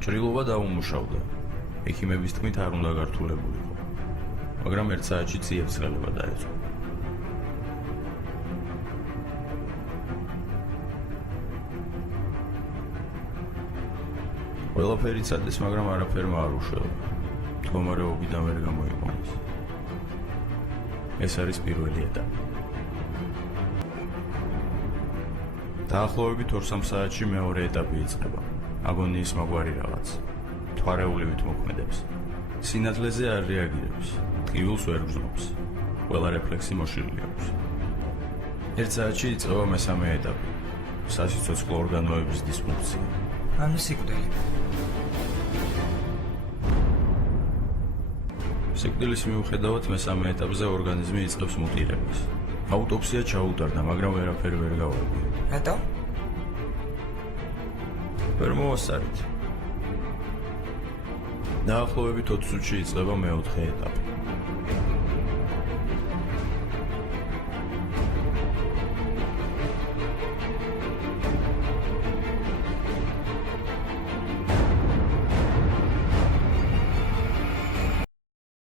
ჭრილობა დაუმუშავდა. ექიმების თქმით არ უნდა გართულებულიყო, მაგრამ ერთ საათში ციებ-ცხელება დაეწყო. ყველაფერი ცადეს, მაგრამ არაფერმა არ უშველა. მდგომარეობიდან ვერ გამოიყვანეს. ეს არის პირველი ეტაპი. დაახლოებით 2-3 საათში მეორე ეტაპი იწყება. აგონიის მაგვარი რაღაც. თვარეულივით მოქმედებს. სინათლეზე არ რეაგირებს. ტკივილს ვერ გრძნობს. ყველა რეფლექსი მოშლილი აქვს. ერთ საათში იწყება მესამე ეტაპი. სასიცოცხლო ორგანოების დისფუნქცია. ანუ სიკვდილი. სიკვდილის მიუხედავად მესამე ეტაპზე ორგანიზმი იწყებს მუტირებას. აუტოპსია ჩაუტარდა, მაგრამ ვერაფერი ვერ გავარკვია. რატო? ვერ მოვასწარით. დაახლოებით 20 წუთში იწყება მეოთხე ეტაპი.